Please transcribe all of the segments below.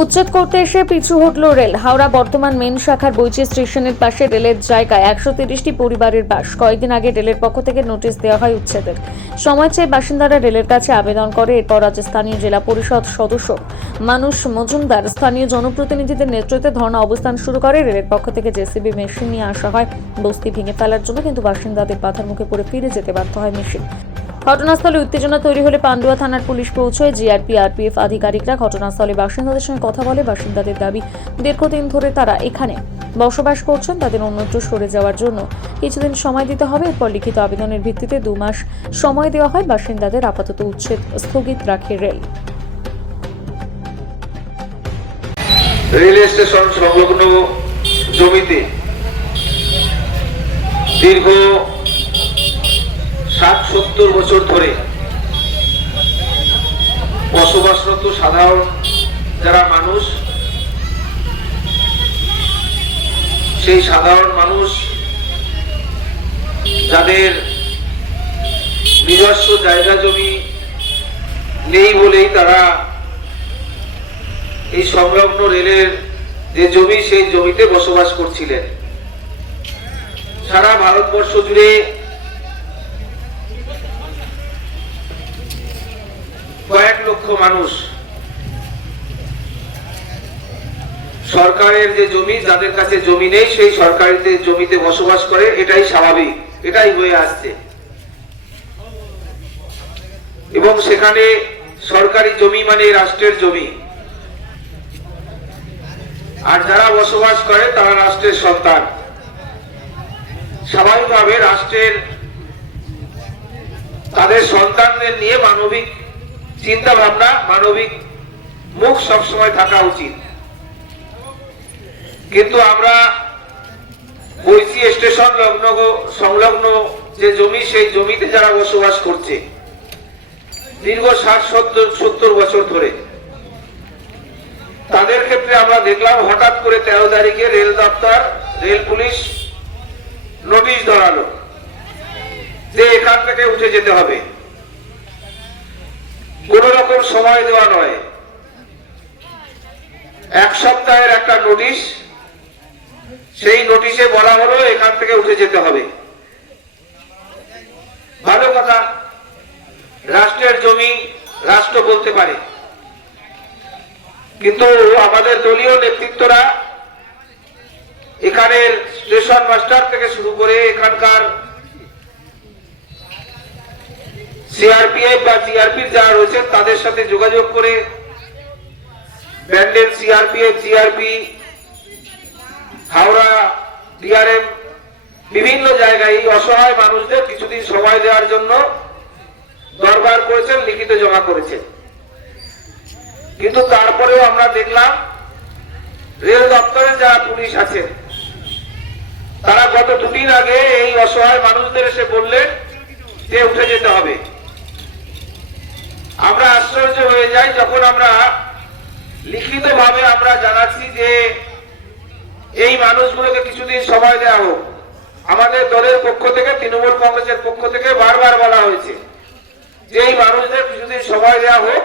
উচ্ছেদ করতে এসে পিছু হটল রেল। হাওড়া বর্ধমান মেন শাখার বৈচি স্টেশনের পাশে রেলের জায়গায় 130টি পরিবারের বাস। কয়েকদিন আগে রেলের পক্ষ থেকে নোটিশ দেওয়া হয় উচ্ছেদের। সময় চেয়ে বাসিন্দারা রেলের কাছে আবেদন করে। এরপর আজ স্থানীয় জেলা পরিষদ সদস্য মানুষ মজুমদার স্থানীয় জনপ্রতিনিধিদের নেতৃত্বে ধর্ণা অবস্থান শুরু করে। রেলের পক্ষ থেকে জেসিবি মেশিন নিয়ে আসা হয় বস্তি ভেঙে ফেলার জন্য, কিন্তু বাসিন্দাদের বাধার মুখে পড়ে ফিরে যেতে বাধ্য হয় মেশিন। ঘটনাস্থলে উত্তেজনা তৈরি হলে পান্ডুয়া থানার পুলিশ পৌঁছয়। জিআরপি আরপিএফ আধিকারিকরা ঘটনাস্থলে বাসিন্দাদের সঙ্গে কথা বলে। বাসিন্দাদের দাবি, দীর্ঘদিন ধরে তারা এখানে বসবাস করছেন, তাদের অন্যত্র সরে যাওয়ার জন্য কিছুদিন সময় দিতে হবে। এরপর লিখিত আবেদনের ভিত্তিতে 2 মাস সময় দেওয়া হয়। বাসিন্দাদের আপাতত উচ্ছেদ স্থগিত রাখে রেল। রেল স্টেশন সংলগ্ন জমিতে দীর্ঘ 60-70 বছর ধরে বসবাসরত সাধারণ যারা মানুষ, সেই সাধারণ মানুষ যাদের নিজস্ব জায়গা জমি নেই বলেই তারা এই সংলগ্ন রেলের যে জমি সেই জমিতে বসবাস করছিলেন। সারা ভারতবর্ষ জুড়ে কয়েক লক্ষ মানুষ সরকারের যে জমি, যাদের কাছে জমি নেই সেই সরকারি জমিতে বসবাস করে। এটাই স্বাভাবিক, এটাই হয়ে আসছে। এবং সেখানে সরকারি জমি মানে রাষ্ট্রের জমি, আর যারা বসবাস করে তারা রাষ্ট্রের সন্তান। স্বাভাবিকভাবে রাষ্ট্রের তাদের সন্তানদের নিয়ে মানবিক চিন্তা ভাবনা, মানবিক মুখ সবসময় থাকা উচিত। কিন্তু আমরা বৈচি স্টেশন সংলগ্ন যে জমি, সেই জমিতে যারা বসবাস করছে দীর্ঘ 60-70 বছর ধরে, তাদের ক্ষেত্রে আমরা দেখলাম হঠাৎ করে 13 তারিখে রেল দপ্তর, রেল পুলিশ নোটিশ ধরালো যে এখান থেকে উঠে যেতে হবে। কোন রকম সময় দেওয়া নয়, 1 সপ্তাহের একটা নোটিশ। সেই নোটিশে বলা হলো এখান থেকে উঠে যেতে হবে। ভালো কথা, রাষ্ট্রের জমি রাষ্ট্র বলতে পারে, কিন্তু আমাদের দলীয় নেতৃত্বরা এখানের স্টেশন মাস্টার থেকে শুরু করে এখানকার সিআরপিএফ বা জিআরপির যারা রয়েছেন তাদের সাথে যোগাযোগ করে Bandel CRPF, GRP, Howrah DRM বিভিন্ন জায়গায় এই অসহায় মানুষদের কিছুদিন সময় দেওয়ার জন্য দরবার করেছেন, লিখিত জমা করেছেন। কিন্তু তারপরেও আমরা দেখলাম রেল দপ্তরে যারা পুলিশ আছেন তারা গত 2 দিন আগে এই অসহায় মানুষদের এসে বললেন যে উঠে যেতে হবে। আমরা আশ্চর্য হয়ে যাই যখন আমরা লিখিতভাবে আমরা জানাচ্ছি যে এই মানুষগুলোকে কিছুদিন সময় দেওয়া হোক। আমাদের দলের পক্ষ থেকে, তৃণমূল কংগ্রেসের পক্ষ থেকে বারবার বলা হয়েছে যে এই মানুষদের কিছুদিন সময় দেওয়া হোক,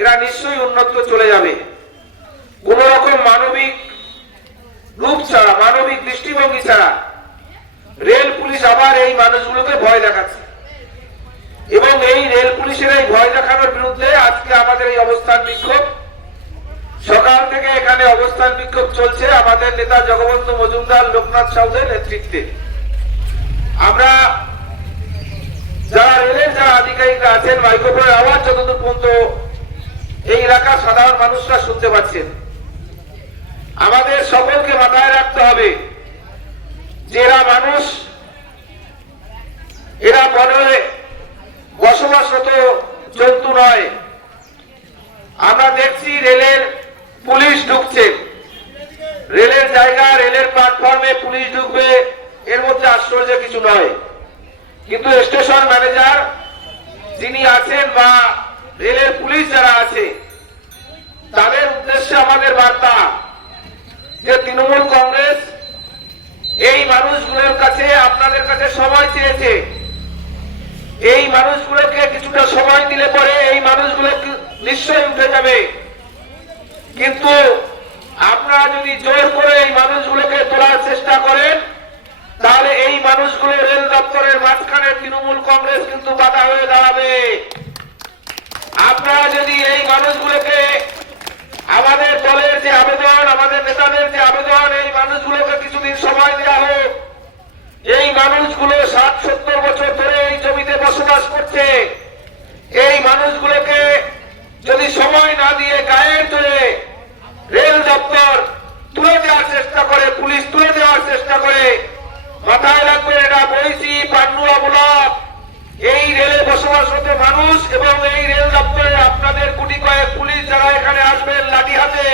এরা নিশ্চয়ই উন্নত চলে যাবে। কোন রকম মানবিক রূপ ছাড়া, মানবিক দৃষ্টিভঙ্গি ছাড়া রেল পুলিশ আবার এই মানুষগুলোকে ভয় দেখাচ্ছে। এবং এই রেল পুলিশের এই ভয় দেখানোর বিরুদ্ধে আজকে আমাদের এই অবস্থান বিক্ষোভ। সকাল থেকে এখানে অবস্থান বিক্ষোভ চলছে আমাদের নেতা জগবন্ধু মজুমদার, লোকনাথ সাউদের নেতৃত্বে। আমরা যারা রেলের যারা আধিকারিকরা আছেন, মাইক্রোফোনের আওয়াজ যতদূর পর্যন্ত এই এলাকার সাধারণ মানুষরা শুনতে পাচ্ছেন, আমাদের সকলকে মাথায় রাখতে হবে যে এরা মানুষ, এরা বনে বসবাসরত জন্তু নয়। আমরা দেখছি রেলের পুলিশ ঢুকছে, রেলের জায়গা, রেলের প্ল্যাটফর্মে পুলিশ ঢুকবে, এর মধ্যে আশ্চর্য কিছু নয়। কিন্তু স্টেশন ম্যানেজার যিনি আছেন বা রেলের পুলিশ যারা আছে, তাদের উদ্দেশ্যে আমাদের বার্তা যে তৃণমূল কংগ্রেস এই মানুষগুলোর কাছে, আপনাদের কাছে সময় চেয়েছে। এই মানুষগুলোকে কিছুটা সময় দিলে পরে এই মানুষগুলো নিশ্চয়ই উঠে যাবে। কিন্তু আপনারা যদি জোর করে এই মানুষগুলোকে তোলার চেষ্টা করেন, তাহলে এই মানুষগুলো রেল দপ্তরের মাঝখানে তৃণমূল কংগ্রেস কিন্তু বাধা হয়ে দাঁড়াবে। আপনারা যদি এই মানুষগুলোকে, আমাদের দলের যে আবেদন, আমাদের নেতাদের যে আবেদন, এই মানুষগুলোকে কিছুদিন সময় দেওয়া হোক। এই মানুষগুলো 60-70 বছর ধরে এই জমিতে বসবাস করছে। এই মানুষগুলোকে যদি সময় না দিয়ে গায়ের জোরে রেল দপ্তর তুলে দেওয়ার চেষ্টা করে, পুলিশ তুলে দেওয়ার চেষ্টা করে, মাথায় রাখবেন এটা বৈশি পান্ডুয়া ব্লক। এই রেলে বসবাসরত মানুষ এবং এই রেল দপ্তরে আপনাদের গুটি কয়েক পুলিশ যারা এখানে আসবেন লাঠি হাতে,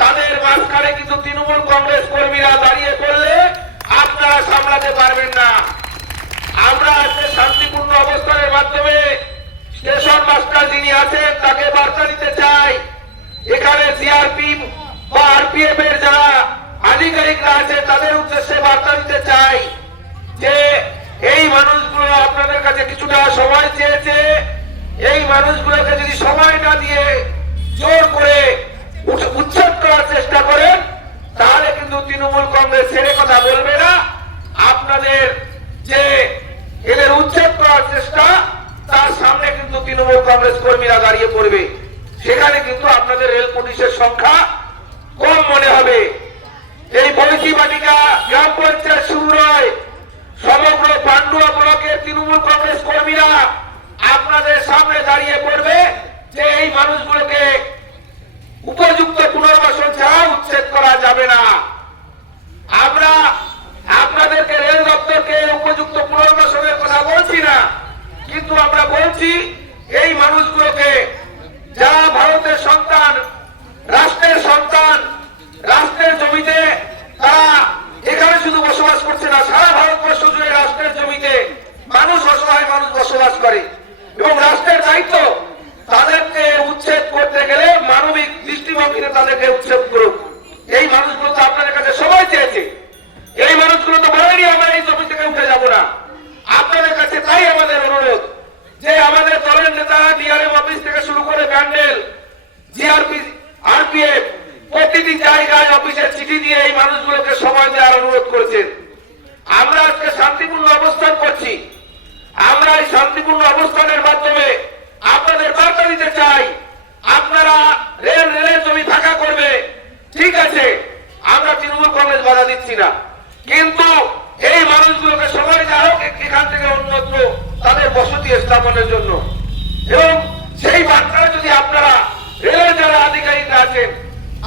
তাদের মাঝখানে কিন্তু তৃণমূল কংগ্রেস কর্মীরা দাঁড়িয়ে পড়লে আপনারা সামলাতে পারবেন না। আমরা আজকে শান্তিপূর্ণ অবস্থানের মাধ্যমে স্টেশন মাস্টার যিনি আছেন তাকে বার্তা দিতে চাই, এখানে সিআরপি বা আরপিএফ এর যারা আধিকারিকরা আছে তাদের উদ্দেশ্যে বার্তা দিতে চাই যে এই মানুষগুলো আপনাদের কাছে কিছুটা সময় চেয়েছে। এই মানুষগুলোকে যদি সময় না দিয়ে জোর করে উচ্ছেদ করার চেষ্টা করেন, তাহলে কিন্তু তৃণমূল কংগ্রেস ছেড়ে কথা বলবে না। আপনাদের যে এদের উচ্ছেদ করার চেষ্টা, তার সামনে কিন্তু তৃণমূল কংগ্রেস কর্মীরা দাঁড়িয়ে পড়বে। সেখানে কিন্তু আপনাদের রেল পুলিশের সংখ্যা কম মনে হবে। এই বৈশি বাটিকা গ্রাম পঞ্চায়েত শুরু নয়, সমগ্র পান্ডুয়া ব্লকের তৃণমূল কংগ্রেস কর্মীরা আপনাদের সামনে দাঁড়িয়ে পড়বে যে এই মানুষগুলোকে উপযুক্ত পুনর্বাসন ছাড়া উচ্ছেদ করা যাবে না। আমরা আপনাদেরকে রেল দপ্তরকে উপযুক্ত পুনর্বাসনের কথা বলছি না, কিন্তু আমরা বলছি এই মানুষগুলোকে, যারা ভারতের সন্তান, রাষ্ট্রের সন্তান, রাষ্ট্রের জমিতে তারা এখানে শুধু বসবাস করছে না, সারা ভারতবর্ষ জুড়ে রাষ্ট্রের জমিতে মানুষ, অসহায় মানুষ বসবাস করে এবং রাষ্ট্রের দায়িত্ব তাদেরকে উচ্ছেদ করতে গেলে মানবিক দৃষ্টিভঙ্গিতে তাদেরকে উচ্ছেদ করুক। এই মানুষগুলো তো আপনাদের কাছে সময় চেয়েছে, এই মানুষগুলো তো বলেনি আমরা এই জমি থেকে উঠে যাব না। আপনাদের কাছে তাই আমাদের অনুরোধ যে আমাদের দলের নেতারা ডিআরএম অফিস থেকে শুরু করে ব্যান্ডেল, জিআরপি, আরপিএফ প্রতিটি জায়গায় অফিসে চিঠি দিয়ে এই মানুষগুলোকে সময় দেওয়ার অনুরোধ করেছেন। আমরা আজকে শান্তিপূর্ণ অবস্থান করছি। আমরা এই শান্তিপূর্ণ অবস্থানের মাধ্যমে আপনাদের বার্তা দিতে চাই, আপনারা রেলের জমি ফাঁকা করবে, ঠিক আছে, আমরা তৃণমূল কংগ্রেস বাধা দিচ্ছি না, কিন্তু এই মানুষগুলোকে সময় দেওয়া হোক এখান থেকে অন্যত্র তাদের বসতি স্থাপনের জন্য। এবং সেই বার্তাটা যদি আপনারা রেলের যারা আধিকারিকরা আছেন,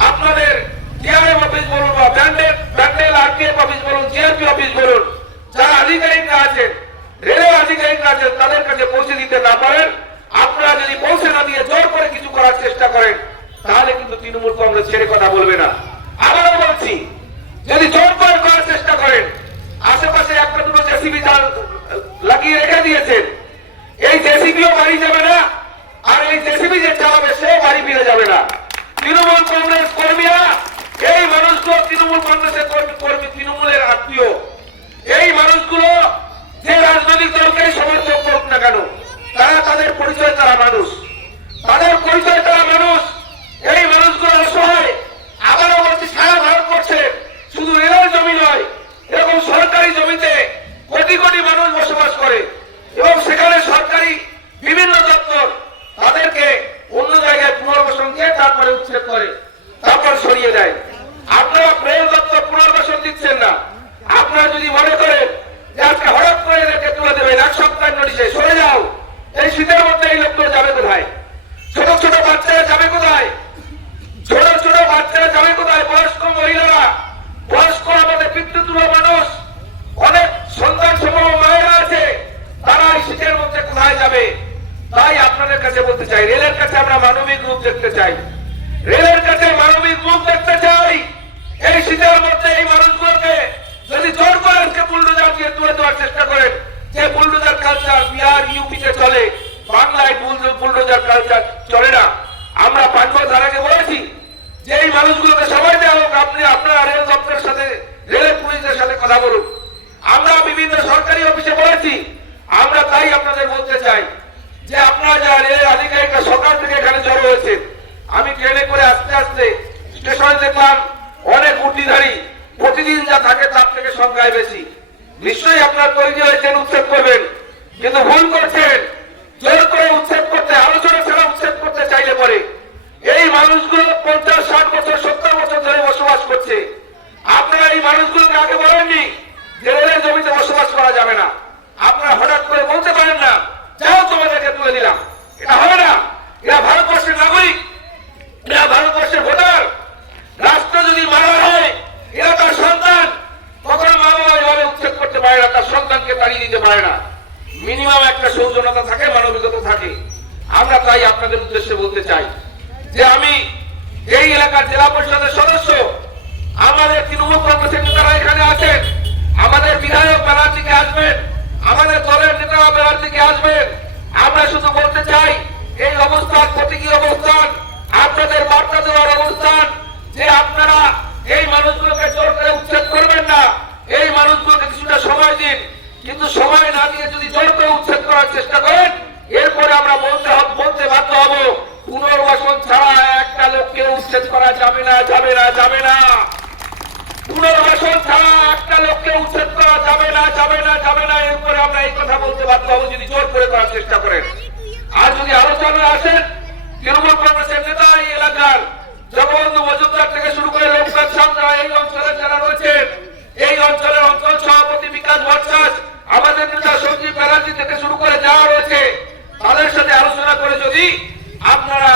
আপনাদের ডিআরএম অফিস বলুন বা ব্যান্ডেল আরপিএফ অফিস বলুন, জিআরপি অফিস বলুন, যারা আধিকারিকরা আছেন, রেলের আধিকারিকরা আছেন, তাদের কাছে পৌঁছে দিতে না পারেন, আপনারা যদি পৌঁছে না দিয়ে জোর করে কিছু করার চেষ্টা করেন, তাহলে কিন্তু তৃণমূল কংগ্রেস ছেড়ে কথা বলবে না। আবারও বলছি, যদি জোর করে করার চেষ্টা করেন, আশেপাশে একটা দুটো জেসিবি লাগিয়ে রেখে দিয়েছেন, এই জেসিবিও বাড়ি যাবে না, আর এই জেসিবি যে চালাবে সে বাড়ি ফিরে যাবে না। তৃণমূল কংগ্রেস কর্মীরা, এই মানুষগুলো তৃণমূল কংগ্রেসের কর্মী, তৃণমূলের আত্মীয়। এই মানুষগুলো যে রাজনৈতিক দলকে সমর্থন করুক না কেন, তারা তাদের পরিচয়, তারা মানুষ, তাদের পরিচয়, তারা মানুষ। এই মানুষগুলো অসহায়। আবারও বলছি, সারা ভারতবর্ষে শুধু রেলের জমি নয়, এরকম সরকারি জমিতে কোটি কোটি মানুষ বসবাস করে এবং সেখানে সরকারি বিভিন্ন দপ্তর তাদেরকে অন্য জায়গায় পুনর্বাসন দিয়ে তারপরে উচ্ছেদ করে, তারপর সরিয়ে দেয়। আপনারা রেল দপ্তর পুনর্বাসন দিচ্ছেন না। আপনারা যদি মনে করেন যে আজকে হঠাৎ করে এদেরকে তুলে দেবেন, এক সপ্তাহের নোটিশে সরে যাও, এই শীতের মধ্যে এই লোকগুলো যাবে কোথায়? ছোট ছোট বাচ্চারা যাবে কোথায়? ছোট ছোট বাচ্চারা যাবে কোথায়? বয়স্ক মহিলারা, বয়স্ক আমাদের পিতৃতুল্য মানুষ, অনেক সন্তান সমূহ মায়েরা আছে, তারা এই শীতের মধ্যে কোথায় যাবে? তাই আপনাদের কাছে বলতে চাই, রেলের কাছে আমরা মানবিক রূপ দেখতে চাই, রেলের কাছে মানবিক রূপ দেখতে চাই। এই শীতের মধ্যে এই মানুষগুলোকে যদি জোর করে আজকে বুলডোজার দিয়ে তুলে দেওয়ার চেষ্টা করেন, যে বুলডোজার কালচার বিহার ইউপিতে চলে, বাংলায় বুলডোজার কালচার চলে না। আমরা পাঁচবার তার আগে বলেছি যে এই মানুষগুলোকে সময় দেওয়া হোক, আপনারা রেল দপ্তরের সাথে, রেলের পুলিশের সাথে কথা বলুন। আমরা বিভিন্ন সরকারি অফিসে বলেছি। আমরা তাই আপনাদের বলতে চাই যে আপনারা যারা রেলের আধিকারিকরা সকাল থেকে এখানে জড়ো হয়েছে, আমি ট্রেনে করে আসতে আস্তে আস্তে স্টেশনে দেখলাম অনেক উর্দিধারী, প্রতিদিন যা থাকে তার থেকে সংখ্যায় বেশি। নিশ্চয়ই আপনারা তৈরি হয়েছেন উচ্ছেদ করবেন, কিন্তু ভুল করছেন। জোর করে উচ্ছেদ করতে, আলোচনা ছাড়া উচ্ছেদ করতে চাইলে পরে এই মানুষগুলো 50-60 বছর 70 বছর ধরে বসবাস করছে। আপনারা এই মানুষগুলোকে আগে বলেননি যে রেলের জমিতে বসবাস করা যাবে না। আপনারা হঠাৎ করে বলতে পারেন না, যাও তোমাদেরকে তুলে দিলাম। এটা হবে না। এরা ভারতবর্ষের নাগরিক, এরা ভারতবর্ষের ভোটার। রাষ্ট্র যদি মারা হয়, এরা তার সন্তান। কখনো মা বাবা এভাবে উচ্ছেদ করতে পারে না, তার সন্তানকে তাড়িয়ে দিতে পারে না। মিনিমাম একটা সৌজন্যতা থাকে, মানবিকতা থাকে। আমরা তাই আপনাদের উদ্দেশ্যে বলতে চাই যে আমি এই এলাকার জেলা পরিষদের সদস্য, আমাদের তৃণমূল কংগ্রেসের নেতারা এখানে আছেন, আমাদের বিধায়ক ব্যানার্জিকে আসবেন, আমাদের দলের নেতারা ব্যানার্জিকে আসবেন। আমরা শুধু বলতে চাই এই অবস্থান প্রতীকী অবস্থান, আপনাদের বার্তা দেওয়ার অবস্থান যে আপনারা এই মানুষগুলোকে জোর করে উচ্ছেদ করবেন না। এই মানুষগুলোকে কিছুটা সময় দিন, কিন্তু সময় না দিয়ে যদি জোর করে উচ্ছেদ করার চেষ্টা করেন, এরপরে আমরা বলতে বাধ্য হব পুনর্বাসন ছাড়া একটা লোককে উচ্ছেদ করা যাবে না, যাবে না, যাবে না। পুনর্বাসন ছাড়া একটা লোককে উচ্ছেদ করা যাবে না, যাবে না, যাবে না। এরপরে আমরা এই কথা বলতে বাধ্য হব যদি জোর করে করার চেষ্টা করেন। আর যদি আলোচনা আসেন, তৃণমূল কংগ্রেসের নেতা এই এলাকার জগবন্ধু মজুমদার থেকে শুরু করে লোকনাথ সামরা, এই অঞ্চলের যারা রয়েছেন, এই অঞ্চলের অঞ্চল সভাপতি বিকাশ ভট্টাচার্য, আমাদের নেতা সঞ্জীব ব্যানার্জি থেকে শুরু করে যারা রয়েছে, তাদের সাথে আলোচনা করে যদি আপনারা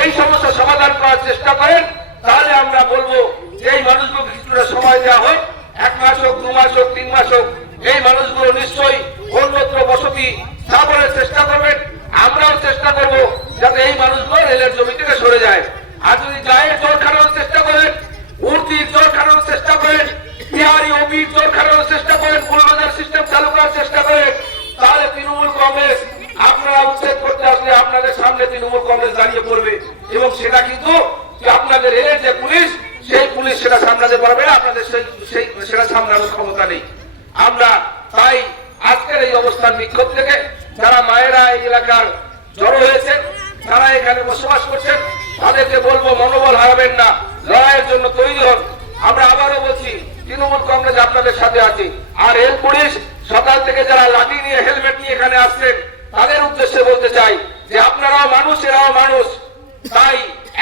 এই সমস্যা সমাধান করার চেষ্টা করেন, তাহলে আমরা বলবো যে এই মানুষগুলোকে কিছুটা সময় দেওয়া হোক। 1 মাস হোক, 2 মাস হোক, 3 মাস হোক, এই মানুষগুলো নিশ্চয়ই অন্যত্র বসতি স্থাপনের চেষ্টা করবেন। আমরাও চেষ্টা করব যাতে এই মানুষগুলো রেলের জমি থেকে সরে যায়। আর যদি গায়ের জোর খাটানোর চেষ্টা করেন, উর্দির জোর খাটানোর চেষ্টা করেন, বিহারি ওবির জোর খাটানোর চেষ্টা করেন, বুলডোজার সিস্টেম চালু করার চেষ্টা করেন, তাহলে তৃণমূল কংগ্রেস আপনারা উচ্ছেদ করতে আসলে আপনাদের সামনে তৃণমূল কংগ্রেস দাঁড়িয়ে পড়বে। এবং সেটা কিন্তু আপনাদের রেলের যে পুলিশ, সেই পুলিশ সেটা সামলাতে পারবে না, আপনাদের সেটা সামলানোর ক্ষমতা নেই। আমরা তাই আজকের এই অবস্থান বিক্ষোভ থেকে যারা মায়েরা এই এলাকার জড়ো হয়েছে, যারা এখানে বসবাস করছেন, তাদেরকে বলবো মনোবল হারাবেন না, লড়াইয়ের জন্য তৈরি হন। আমরা আবারও বলছি তৃণমূল কংগ্রেস আপনাদের সাথে আছে। আর রেল পুলিশ সকাল থেকে যারা লাঠি নিয়ে, হেলমেট নিয়ে এখানে আসছেন, তাদের উদ্দেশ্যে বলতে চাই যে আপনারাও মানুষ, এরাও মানুষ। তাই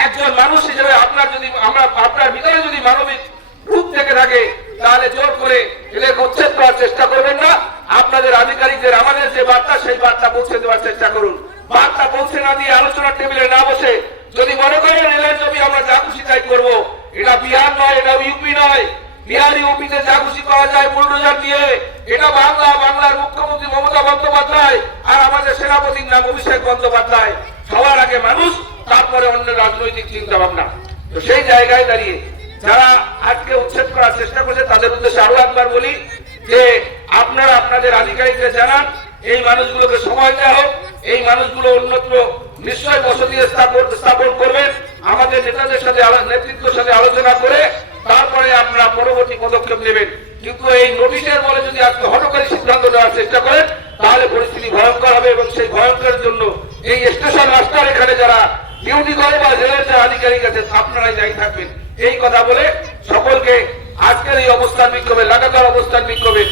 একজন মানুষ হিসেবে আপনার ভিতরে যদি মানবিক রূপ থেকে থাকে, তাহলে জোর করে এদেরকে উচ্ছেদ করার চেষ্টা করবেন না। আপনাদের আধিকারিকদের আমাদের যে বার্তা, সেই বার্তা পৌঁছে দেওয়ার চেষ্টা করুন। বার্তা পৌঁছে না দিয়ে আলোচনার টেবিলে না বসে যদি মনে করেন রেলের জমি আমরা যা খুশি তাই করবো, এটা বিহার নয়, এটা ইউপি নয়। বিহারি ইউপিতে যা খুশি করা যায় বুলডোজার দিয়ে, এটা বাংলার মুখ্যমন্ত্রী মমতা বন্দ্যোপাধ্যায় আর আমাদের সেনাপতির নাম অভিষেক বন্দ্যোপাধ্যায়। সবার আগে মানুষ, তারপরে অন্য রাজনৈতিক চিন্তা ভাবনা। তো সেই জায়গায় দাঁড়িয়ে যারা আজকে উচ্ছেদ করার চেষ্টা করছে, তাদের উদ্দেশ্যে আরো একবার বলি যে আপনারা আপনাদের আধিকারিকদের জানান এই মানুষগুলোকে সময় দেওয়া হোক। এই মানুষগুলো অন্যত্র নিশ্চয় বসতি স্থাপন করবেন। আমাদের নেতাদের সাথে, নেতৃত্বের সাথে আলোচনা করে তারপরে আপনারা পরবর্তী পদক্ষেপ নেবেন। কিন্তু এই নোটিশের বলে যদি আজকে হঠকারী সিদ্ধান্ত নেওয়ার চেষ্টা করেন, তাহলে পরিস্থিতি ভয়ঙ্কর হবে। এবং সেই ভয়ঙ্করের জন্য এই স্টেশন মাস্টার এখানে যারা ডিউটি করে বা রেলের যারা আধিকারিক আছে, আপনারাই দায়ী থাকবেন। এই কথা বলে সকলকে আজকের এই অবস্থান বিক্ষোভে, লাগাতার অবস্থান বিক্ষোভে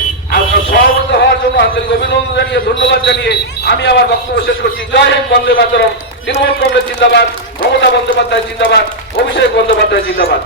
সহমত হওয়ার জন্য আন্তরিক অভিনন্দন জানিয়ে, ধন্যবাদ জানিয়ে আমি আমার বক্তব্য শেষ করছি। জয় হিন্দ, বন্দে মাতরম। তৃণমূল কংগ্রেস জিন্দাবাদ, মমতা বন্দ্যোপাধ্যায় জিন্দাবাদ, অভিষেক বন্দ্যোপাধ্যায় জিন্দাবাদ।